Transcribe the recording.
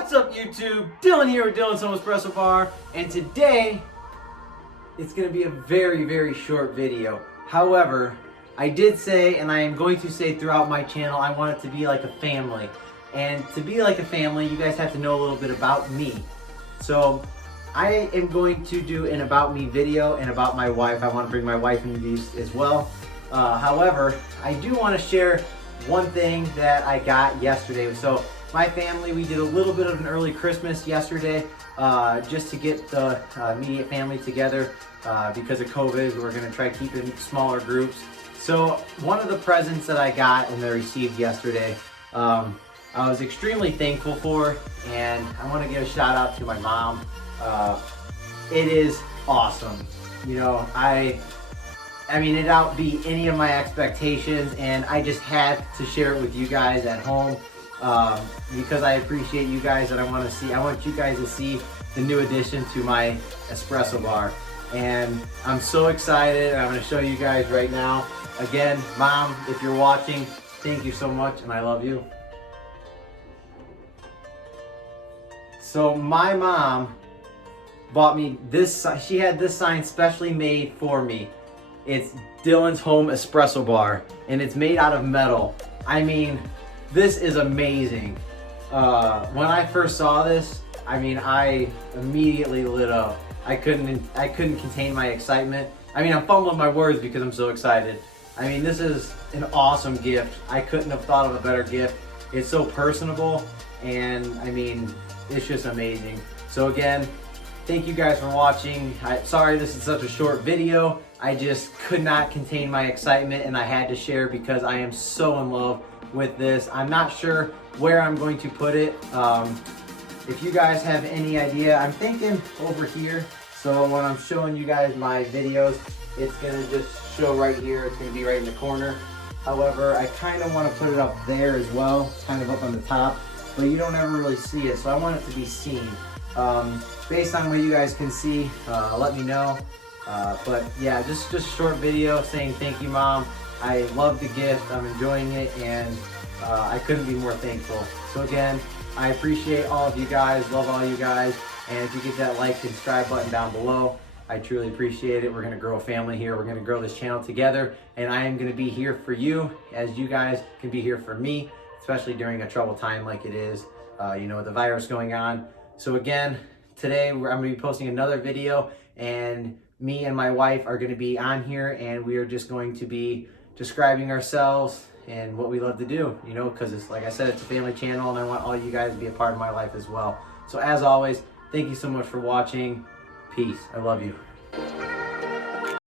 What's up YouTube? Dylan here with Dylan's Home Espresso Bar, and today it's going to be a very short video. However, I did say, and I am going to say throughout my channel, I want it to be like a family. And to be like a family, you guys have to know a little bit about me. So I am going to do an about me video and about my wife. I want to bring my wife into these as well. However, I do want to share one thing that I got yesterday. So my family, we did a little bit of an early Christmas yesterday just to get the immediate family together because of COVID. We're going to try keeping smaller groups. So one of the presents that I got and I received yesterday, I was extremely thankful for, and I want to give a shout out to my mom. It is awesome. You know, I mean, it outbeat any of my expectations, and I just had to share it with you guys at home because I appreciate you guys, and I want you guys to see the new addition to my espresso bar. And I'm so excited. I'm going to show you guys right now. Again, Mom, if you're watching, thank you so much, and I love you. So my mom bought me this. She had this sign specially made for me. It's Dylan's Home Espresso Bar, and it's made out of metal. I mean, this is amazing. When I first saw this, I mean, I immediately lit up. I couldn't contain my excitement. I mean, I'm fumbling my words because I'm so excited. I mean, this is an awesome gift. I couldn't have thought of a better gift. It's so personable, and I mean, it's just amazing. So again, thank you guys for watching. Sorry this is such a short video. I just could not contain my excitement, and I had to share because I am so in love with this. I'm not sure where I'm going to put it. If you guys have any idea, I'm thinking over here. So when I'm showing you guys my videos, it's gonna just show right here. It's gonna be right in the corner. However, I kind of want to put it up there as well, kind of up on the top, but you don't ever really see it. So I want it to be seen. Based on what you guys can see, let me know. But yeah, just a short video saying thank you, Mom. I love the gift, I'm enjoying it, and I couldn't be more thankful. So again, I appreciate all of you guys, love all you guys, and if you get that like and subscribe button down below, I truly appreciate it. We're gonna grow a family here, we're gonna grow this channel together, and I am gonna be here for you as you guys can be here for me, especially during a troubled time like it is, you know, with the virus going on. So again, today I'm gonna be posting another video, and me and my wife are gonna be on here, and we are just going to be describing ourselves and what we love to do, you know, because it's, like I said, it's a family channel, and I want all you guys to be a part of my life as well. So as always, thank you so much for watching. Peace. I love you.